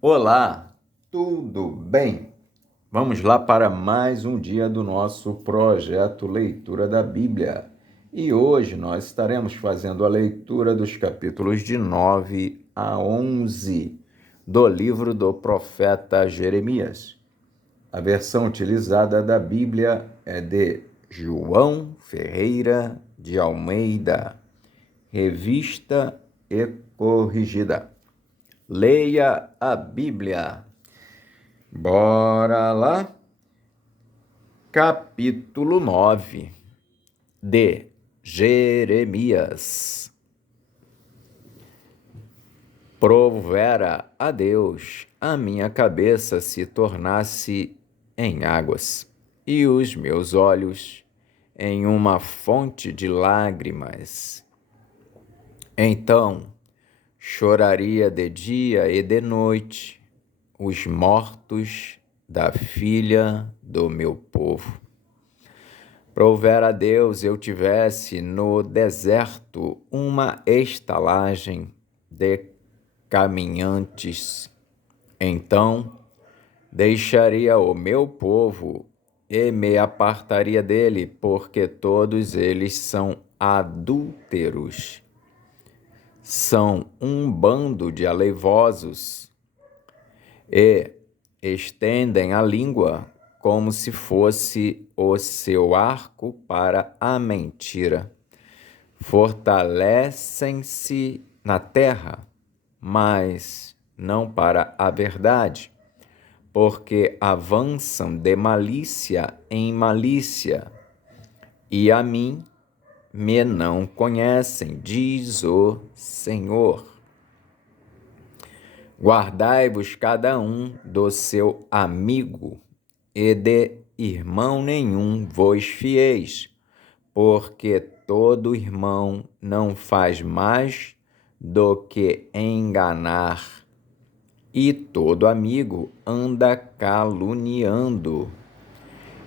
Olá, tudo bem? Vamos lá para mais um dia do nosso projeto Leitura da Bíblia. E hoje nós estaremos fazendo a leitura dos capítulos de 9 a 11 do livro do profeta Jeremias. A versão utilizada da Bíblia é de João Ferreira de Almeida, revista e corrigida. Leia a Bíblia. Bora lá? Capítulo 9 de Jeremias. Provera a Deus a minha cabeça se tornasse em águas, e os meus olhos em uma fonte de lágrimas. Então choraria de dia e de noite os mortos da filha do meu povo. Provera a Deus eu tivesse no deserto uma estalagem de caminhantes. Então deixaria o meu povo e me apartaria dele, porque todos eles são adúlteros. São um bando de aleivosos e estendem a língua como se fosse o seu arco para a mentira. Fortalecem-se na terra, mas não para a verdade, porque avançam de malícia em malícia, e a mim me não conhecem, diz o Senhor. Guardai-vos cada um do seu amigo, e de irmão nenhum vos fieis, porque todo irmão não faz mais do que enganar, e todo amigo anda caluniando,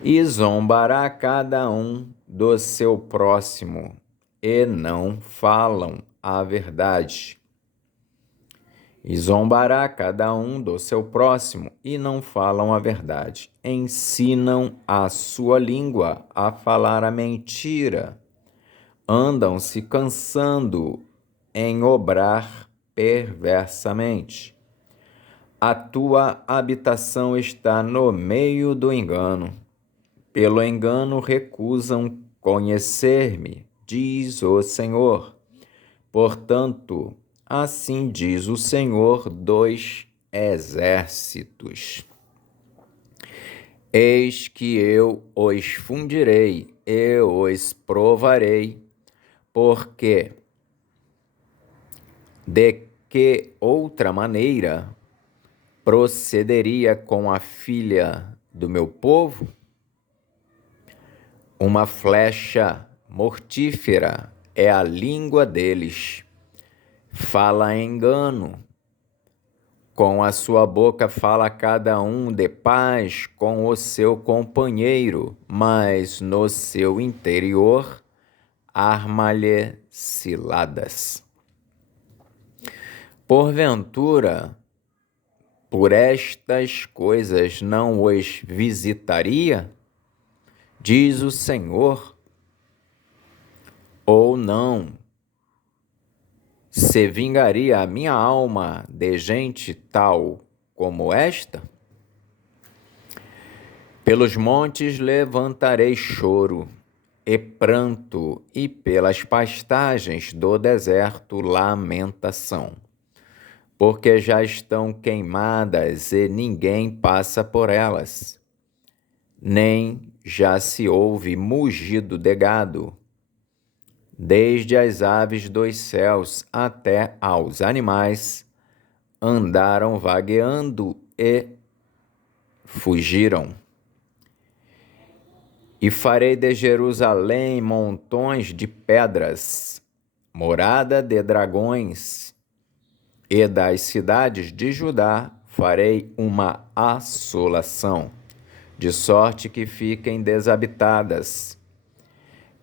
e zombará cada um do seu próximo, e não falam a verdade. E zombará cada um do seu próximo, e não falam a verdade. Ensinam a sua língua a falar a mentira. Andam se cansando em obrar perversamente. A tua habitação está no meio do engano. Pelo engano recusam conhecer-me, diz o Senhor. Portanto, assim diz o Senhor dos exércitos: eis que eu os fundirei e os provarei, porque de que outra maneira procederia com a filha do meu povo? Uma flecha mortífera é a língua deles. Fala engano. Com a sua boca fala cada um de paz com o seu companheiro, mas no seu interior arma-lhe ciladas. Porventura, por estas coisas não os visitaria? Diz o Senhor. Ou não se vingaria a minha alma de gente tal como esta? Pelos montes levantarei choro e pranto, e pelas pastagens do deserto lamentação, porque já estão queimadas e ninguém passa por elas, nem já se ouve mugido de gado. Desde as aves dos céus até aos animais, andaram vagueando e fugiram. E farei de Jerusalém montões de pedras, morada de dragões, e das cidades de Judá farei uma assolação, de sorte que fiquem desabitadas.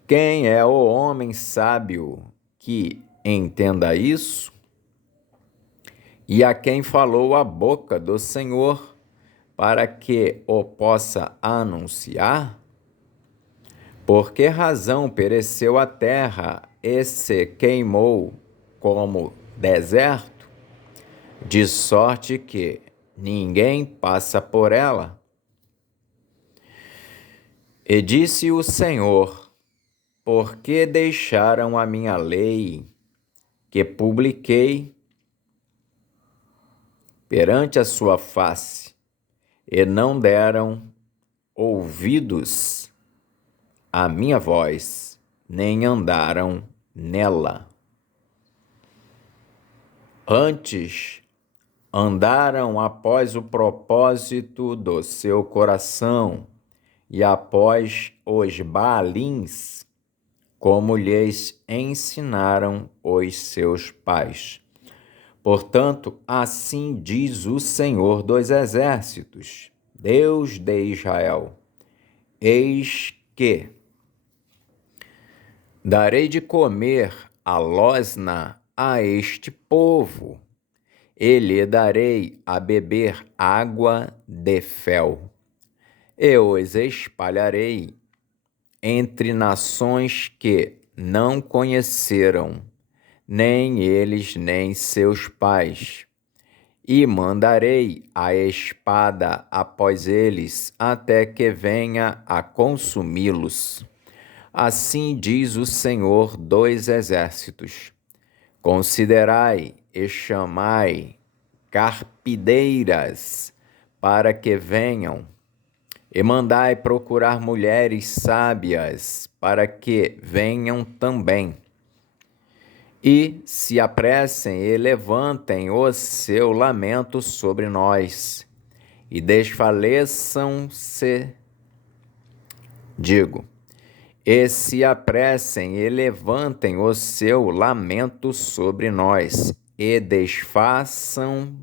Quem é o homem sábio que entenda isso? e a quem falou a boca do Senhor, para que o possa anunciar? Por que razão pereceu a terra e se queimou como deserto, de sorte que ninguém passa por ela? E disse o Senhor: por que deixaram a minha lei, que publiquei perante a sua face, e não deram ouvidos à minha voz, nem andaram nela? Antes, andaram após o propósito do seu coração e após os Baalins, como lhes ensinaram os seus pais. Portanto, assim diz o Senhor dos Exércitos, Deus de Israel: eis que darei de comer a losna a este povo, e lhe darei a beber água de fel. Eu os espalharei entre nações que não conheceram, nem eles nem seus pais, e mandarei a espada após eles, até que venha a consumi-los. Assim diz o Senhor dos Exércitos: considerai e chamai carpideiras para que venham, e mandai procurar mulheres sábias para que venham também, e se apressem e levantem o seu lamento sobre nós, e desfaleçam-se, e se apressem e levantem o seu lamento sobre nós, e desfaçam-se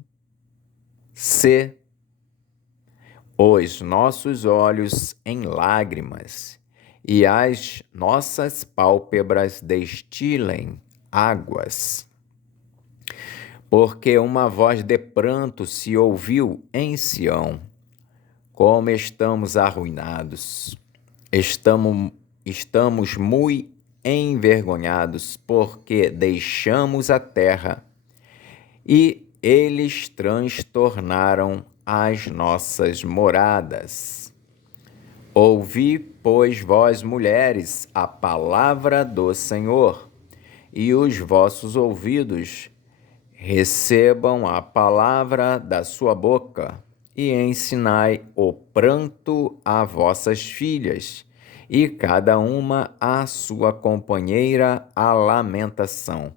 os nossos olhos em lágrimas, e as nossas pálpebras destilem águas. Porque uma voz de pranto se ouviu em Sião: como estamos arruinados, estamos muito envergonhados, porque deixamos a terra, e eles transtornaram as nossas moradas. Ouvi, pois, vós mulheres, a palavra do Senhor, e os vossos ouvidos recebam a palavra da sua boca, e ensinai o pranto a vossas filhas, e cada uma a sua companheira a lamentação.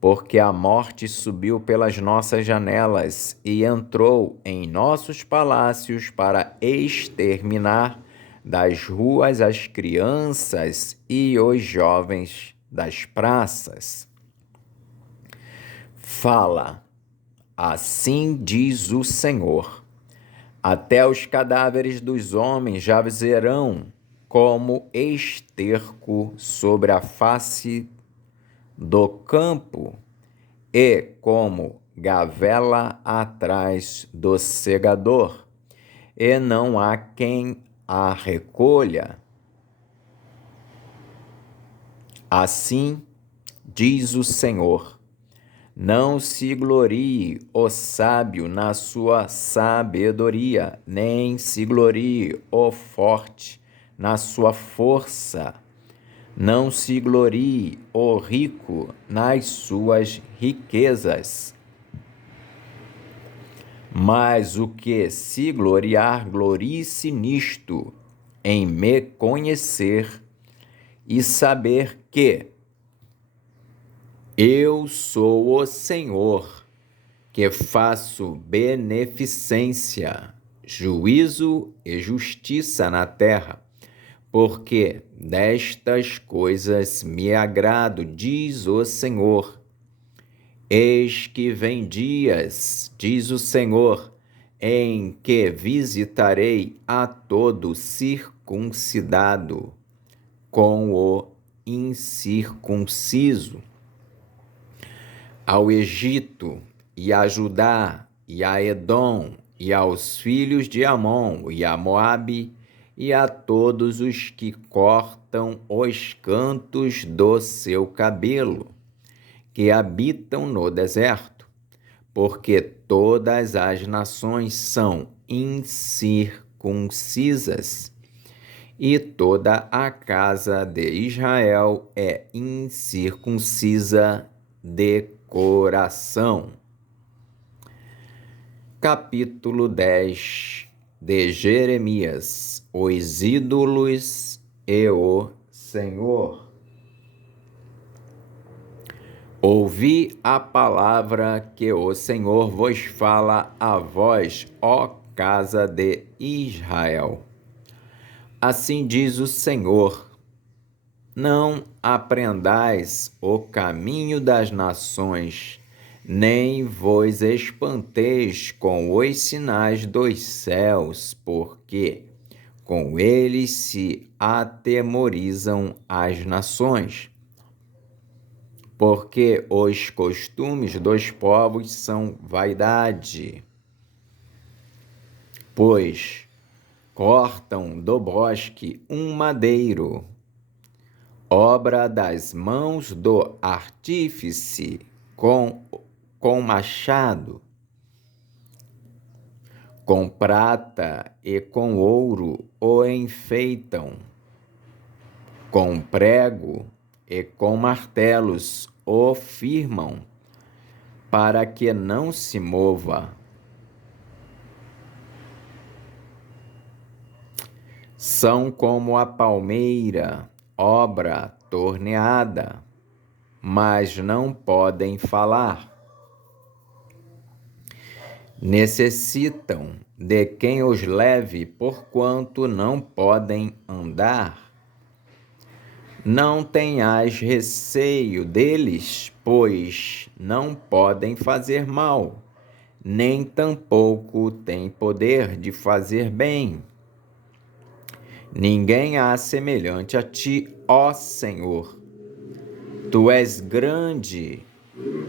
Porque a morte subiu pelas nossas janelas e entrou em nossos palácios para exterminar das ruas as crianças e os jovens das praças. Fala, assim diz o Senhor: até os cadáveres dos homens jazerão como esterco sobre a face do campo, e como gavela atrás do segador, e não há quem a recolha. Assim diz o Senhor: não se glorie o sábio na sua sabedoria, nem se glorie o forte na sua força. Não se glorie o rico nas suas riquezas. Mas o que se gloriar, glorie-se nisto, em me conhecer e saber que eu sou o Senhor, que faço beneficência, juízo e justiça na terra, porque destas coisas me agrado, diz o Senhor. Eis que vem dias, diz o Senhor, em que visitarei a todo circuncidado com o incircunciso, ao Egito e a Judá, e a Edom, e aos filhos de Amon, e a Moabe, e a todos os que cortam os cantos do seu cabelo, que habitam no deserto, porque todas as nações são incircuncisas, e toda a casa de Israel é incircuncisa de coração. Capítulo 10 de Jeremias: os ídolos e o Senhor. Ouvi a palavra que o Senhor vos fala a vós, ó casa de Israel. Assim diz o Senhor: não aprendais o caminho das nações, nem vos espanteis com os sinais dos céus, porque com eles se atemorizam as nações. Porque os costumes dos povos são vaidade, pois cortam do bosque um madeiro, obra das mãos do artífice, com machado, com prata e com ouro o enfeitam, com prego e com martelos o firmam, para que não se mova. São como a palmeira, obra torneada, mas não podem falar. Necessitam de quem os leve, porquanto não podem andar. Não tenhais receio deles, pois não podem fazer mal, nem tampouco têm poder de fazer bem. Ninguém há semelhante a ti, ó Senhor. Tu és grande,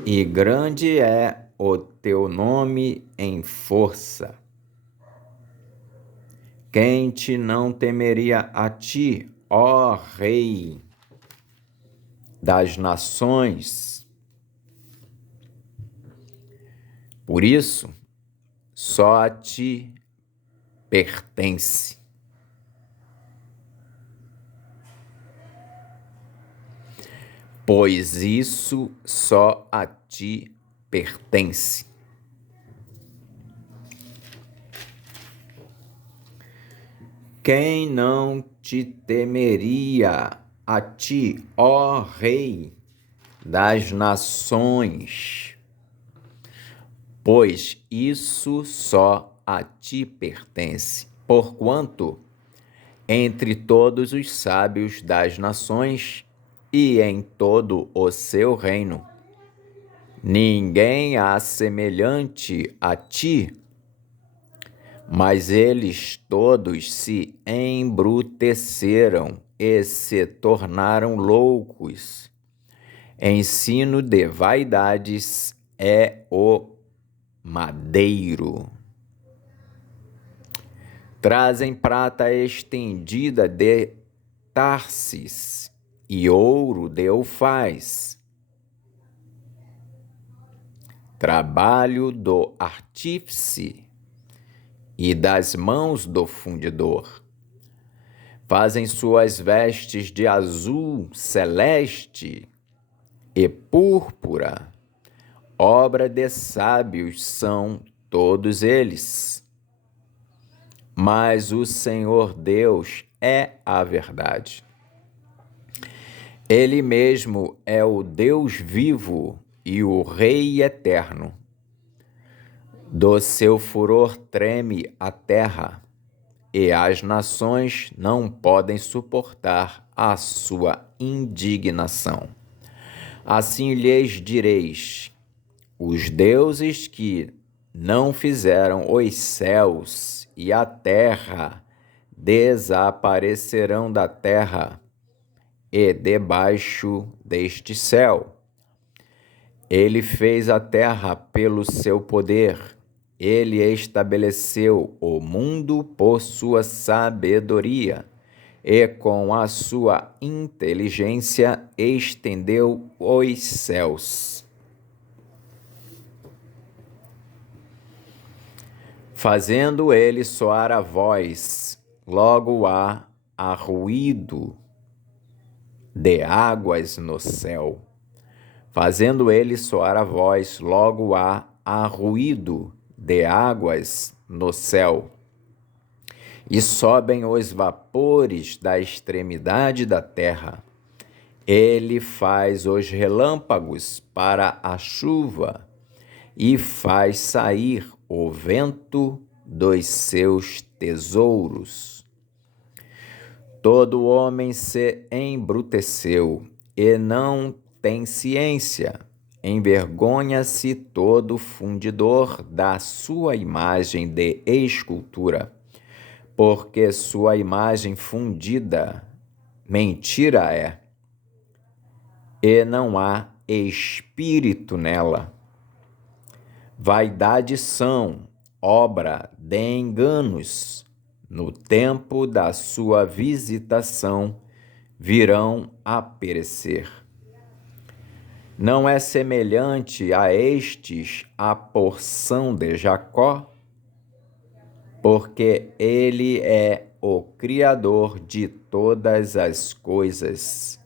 e grande é o teu nome em força. Quem te não temeria a ti, ó Rei das nações? Por isso, só a ti pertence. Pois isso só a ti pertence. Quem não te temeria a ti, ó Rei das nações? Pois isso só a ti pertence, porquanto entre todos os sábios das nações e em todo o seu reino, ninguém há semelhante a ti, mas eles todos se embruteceram e se tornaram loucos. Ensino de vaidades é o madeiro. Trazem prata estendida de Tarsis e ouro de Ufaz. Trabalho do artífice e das mãos do fundidor. Fazem suas vestes de azul celeste e púrpura. Obra de sábios são todos eles. Mas o Senhor Deus é a verdade. Ele mesmo é o Deus vivo e o Rei eterno. Do seu furor treme a terra, e as nações não podem suportar a sua indignação. Assim lhes direis: os deuses que não fizeram os céus e a terra desaparecerão da terra e debaixo deste céu. Ele fez a terra pelo seu poder. Ele estabeleceu o mundo por sua sabedoria e com a sua inteligência estendeu os céus. Fazendo ele soar a voz, logo há ruído de águas no céu. Fazendo ele soar a voz, logo há ruído de águas no céu. E sobem os vapores da extremidade da terra. Ele faz os relâmpagos para a chuva e faz sair o vento dos seus tesouros. Todo homem se embruteceu e não tem ciência. Envergonha-se todo fundidor da sua imagem de escultura, porque sua imagem fundida mentira é, e não há espírito nela. Vaidades são obra de enganos. No tempo da sua visitação virão a perecer. Não é semelhante a estes a porção de Jacó, porque ele é o Criador de todas as coisas.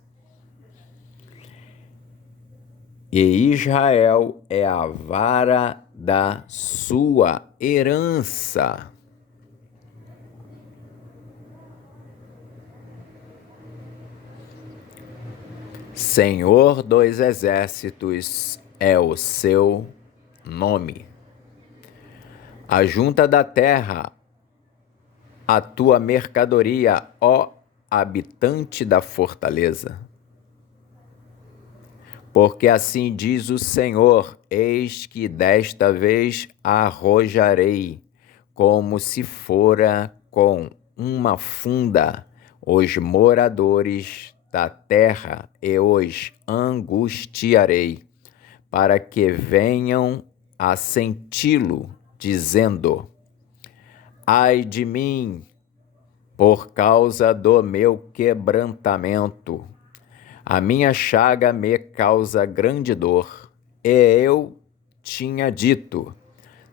E Israel é a vara da sua herança. Senhor dos exércitos é o seu nome. Ajunta da terra a tua mercadoria, ó habitante da fortaleza. Porque assim diz o Senhor: eis que desta vez arrojarei, como se fora com uma funda, os moradores da terra e os angustiarei, para que venham a senti-lo, dizendo: ai de mim, por causa do meu quebrantamento. A minha chaga me causa grande dor, e eu tinha dito: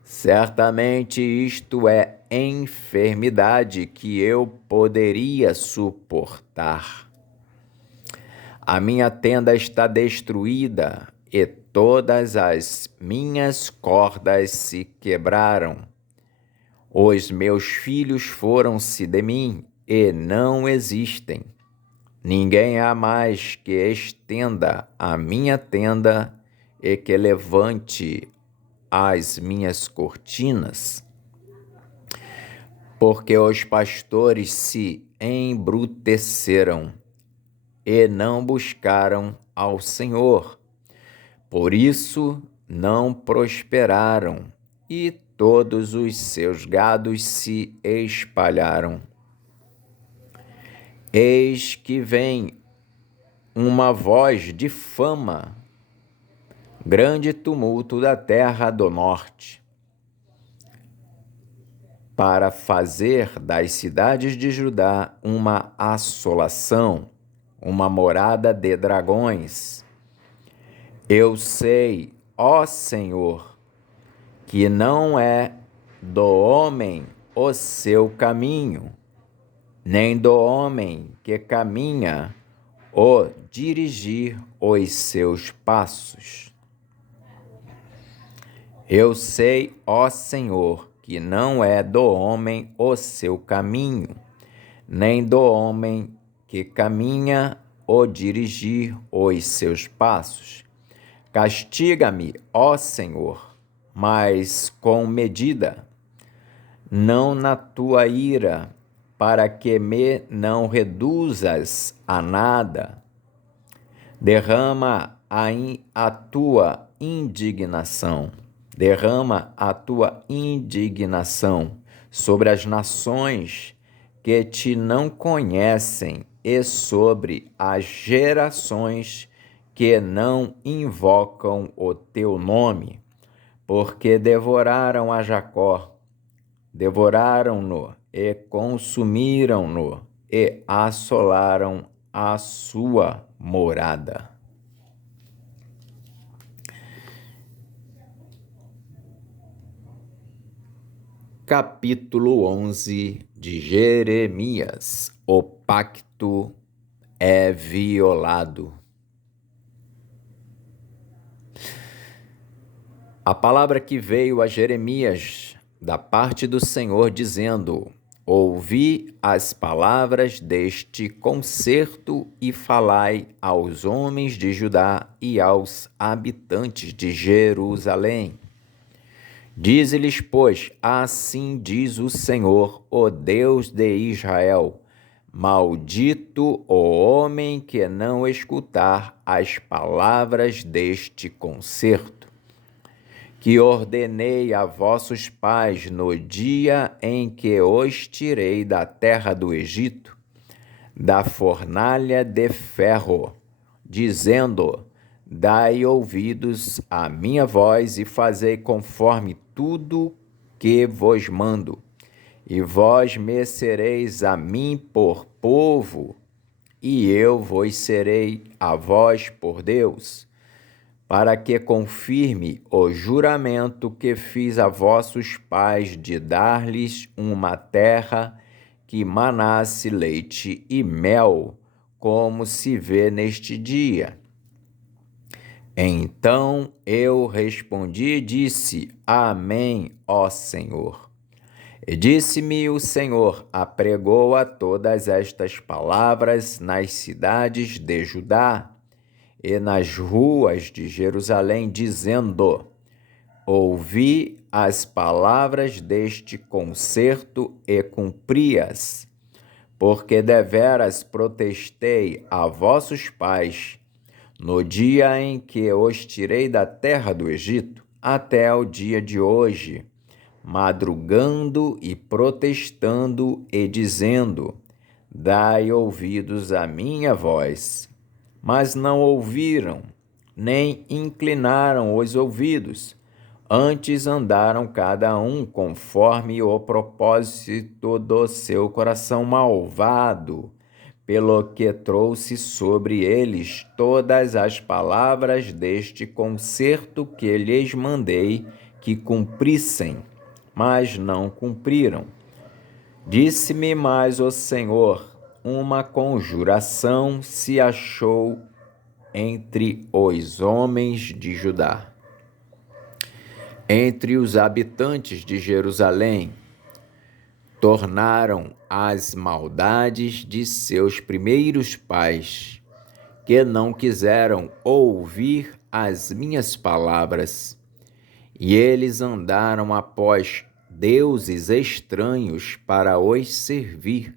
certamente isto é enfermidade que eu poderia suportar. A minha tenda está destruída, e todas as minhas cordas se quebraram. Os meus filhos foram-se de mim, e não existem. Ninguém há mais que estenda a minha tenda e que levante as minhas cortinas, porque os pastores se embruteceram e não buscaram ao Senhor. Por isso não prosperaram, e todos os seus gados se espalharam. Eis que vem uma voz de fama, grande tumulto da terra do norte, para fazer das cidades de Judá uma assolação, uma morada de dragões. Eu sei, ó Senhor, que não é do homem o seu caminho, nem do homem que caminha o dirigir os seus passos. Eu sei, ó Senhor, que não é do homem o seu caminho, nem do homem que caminha o dirigir os seus passos. Castiga-me, ó Senhor, mas com medida, não na tua ira, para que me não reduzas a nada. Derrama a tua indignação sobre as nações que te não conhecem e sobre as gerações que não invocam o teu nome, porque devoraram a Jacó, devoraram-no e consumiram-no e assolaram a sua morada. Capítulo 11 de Jeremias. O pacto é violado. A palavra que veio a Jeremias da parte do Senhor, dizendo: Ouvi as palavras deste concerto e falai aos homens de Judá e aos habitantes de Jerusalém. Dize-lhes, pois, assim diz o Senhor, o Deus de Israel: Maldito o homem que não escutar as palavras deste concerto, que ordenei a vossos pais no dia em que os tirei da terra do Egito, da fornalha de ferro, dizendo: Dai ouvidos à minha voz e fazei conforme tudo que vos mando, e vós me sereis a mim por povo, e eu vos serei a vós por Deus, para que confirme o juramento que fiz a vossos pais de dar-lhes uma terra que manasse leite e mel, como se vê neste dia. Então eu respondi e disse: Amém, ó Senhor. E disse-me o Senhor: Apregoa todas estas palavras nas cidades de Judá e nas ruas de Jerusalém, dizendo: Ouvi as palavras deste concerto e cumpri-as, porque deveras protestei a vossos pais no dia em que os tirei da terra do Egito, até o dia de hoje, madrugando e protestando e dizendo: Dai ouvidos à minha voz. Mas não ouviram, nem inclinaram os ouvidos, antes andaram cada um conforme o propósito do seu coração malvado, pelo que trouxe sobre eles todas as palavras deste concerto que lhes mandei que cumprissem, mas não cumpriram. Disse-me mais o Senhor: uma conjuração se achou entre os homens de Judá, entre os habitantes de Jerusalém. Tornaram as maldades de seus primeiros pais, que não quiseram ouvir as minhas palavras, e eles andaram após deuses estranhos para os servir.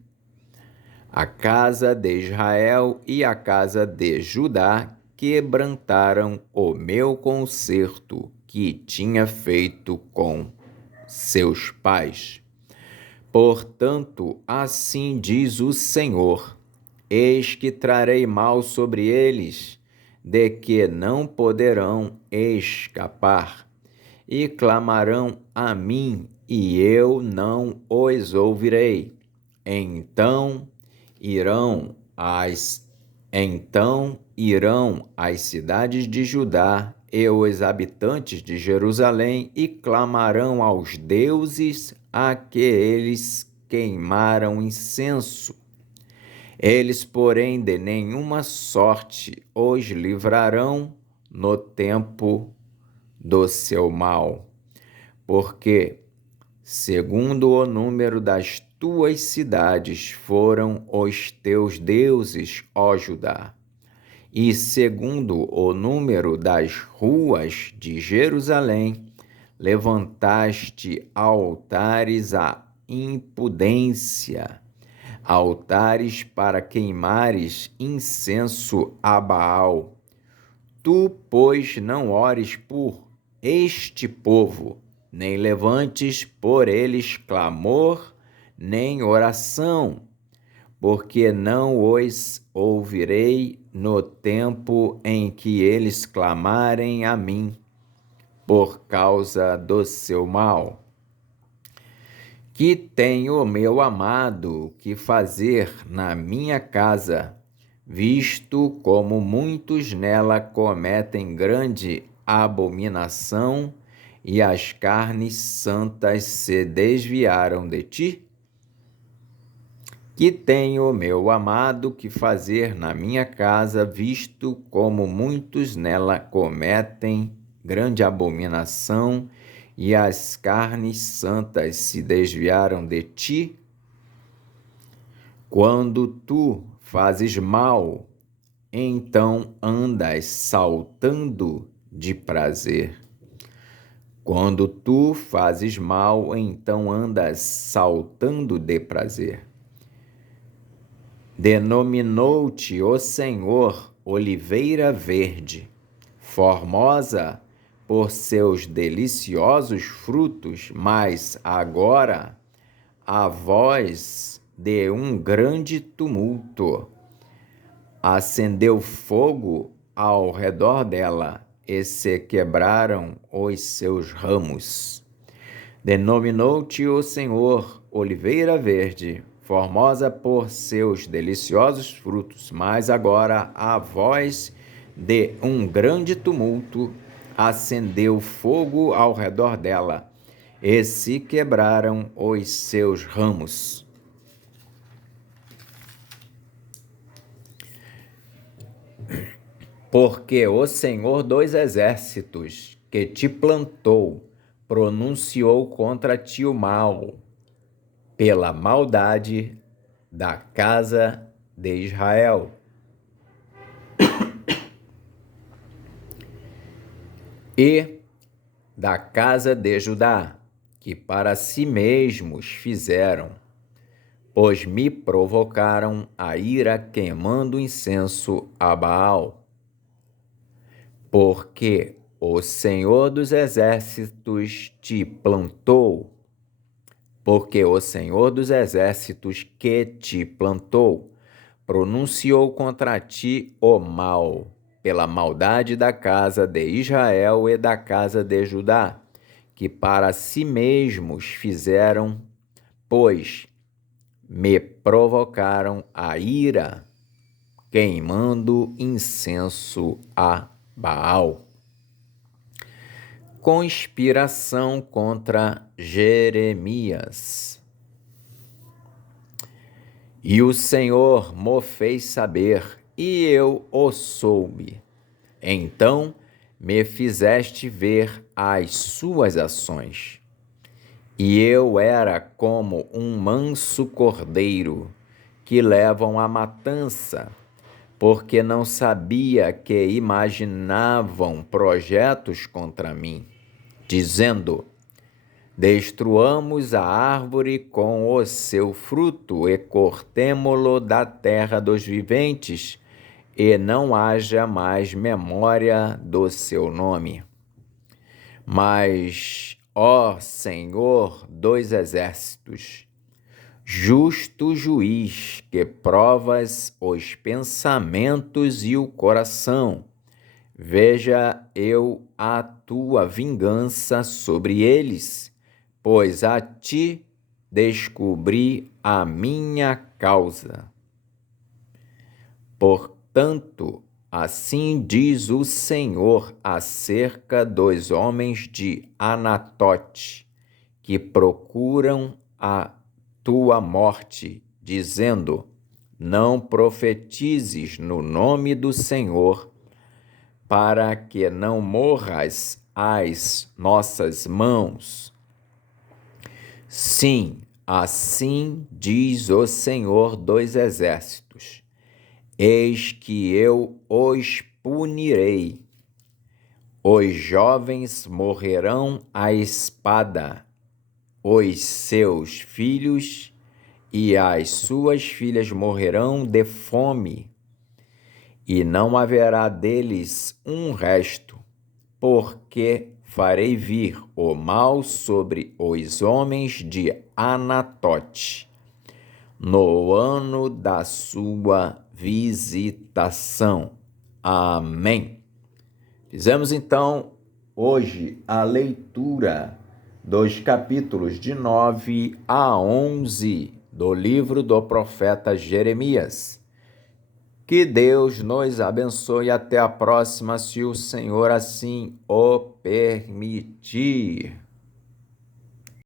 A casa de Israel e a casa de Judá quebrantaram o meu concerto que tinha feito com seus pais. Portanto, assim diz o Senhor: Eis que trarei mal sobre eles, de que não poderão escapar, e clamarão a mim, e eu não os ouvirei. Então irão as cidades de Judá e os habitantes de Jerusalém e clamarão aos deuses a que eles queimaram incenso. Eles, porém, de nenhuma sorte os livrarão no tempo do seu mal, porque, segundo o número das tuas cidades, foram os teus deuses, ó Judá, e segundo o número das ruas de Jerusalém, levantaste altares à impudência, altares para queimares incenso a Baal. Tu, pois, não ores por este povo, nem levantes por eles clamor, nem oração, porque não os ouvirei no tempo em que eles clamarem a mim, por causa do seu mal. Que tem o meu amado que fazer na minha casa, visto como muitos nela cometem grande abominação, e as carnes santas se desviaram de ti? Que tem o meu amado que fazer na minha casa, visto como muitos nela cometem grande abominação, e as carnes santas se desviaram de ti? Quando tu fazes mal, então andas saltando de prazer. Quando tu fazes mal, então andas saltando de prazer. Denominou-te o Senhor oliveira verde, formosa por seus deliciosos frutos, mas agora a voz de um grande tumulto acendeu fogo ao redor dela, e se quebraram os seus ramos. Denominou-te o Senhor oliveira verde, formosa por seus deliciosos frutos, mas agora a voz de um grande tumulto acendeu fogo ao redor dela, e se quebraram os seus ramos. Porque o Senhor dos exércitos, que te plantou, pronunciou contra ti o mal, pela maldade da casa de Israel. E da casa de Judá, que para si mesmos fizeram, pois me provocaram a ira queimando incenso a Baal. Porque o Senhor dos exércitos te plantou, porque o Senhor dos exércitos que te plantou pronunciou contra ti o mal, pela maldade da casa de Israel e da casa de Judá, que para si mesmos fizeram, pois me provocaram a ira, queimando incenso a Baal. Conspiração contra Jeremias. E o Senhor mo fez saber, e eu o soube. Então me fizeste ver as suas ações. E eu era como um manso cordeiro que levam à matança, porque não sabia que imaginavam projetos contra mim, dizendo: destruamos a árvore com o seu fruto e cortemo-lo da terra dos viventes, e não haja mais memória do seu nome. Mas, ó Senhor dos exércitos, justo juiz, que provas os pensamentos e o coração, veja eu a tua vingança sobre eles, pois a ti descobri a minha causa. Portanto, assim diz o Senhor acerca dos homens de Anatote, que procuram a tua morte, dizendo: não profetizes no nome do Senhor, para que não morras às nossas mãos. Sim, assim diz o Senhor dos exércitos: eis que eu os punirei. Os jovens morrerão à espada, os seus filhos e as suas filhas morrerão de fome, e não haverá deles um resto, porque farei vir o mal sobre os homens de Anatote, no ano da sua visitação. Amém. Fizemos então hoje a leitura dos capítulos de 9 a 11 do livro do profeta Jeremias. Que Deus nos abençoe e até a próxima, se o Senhor assim o permitir.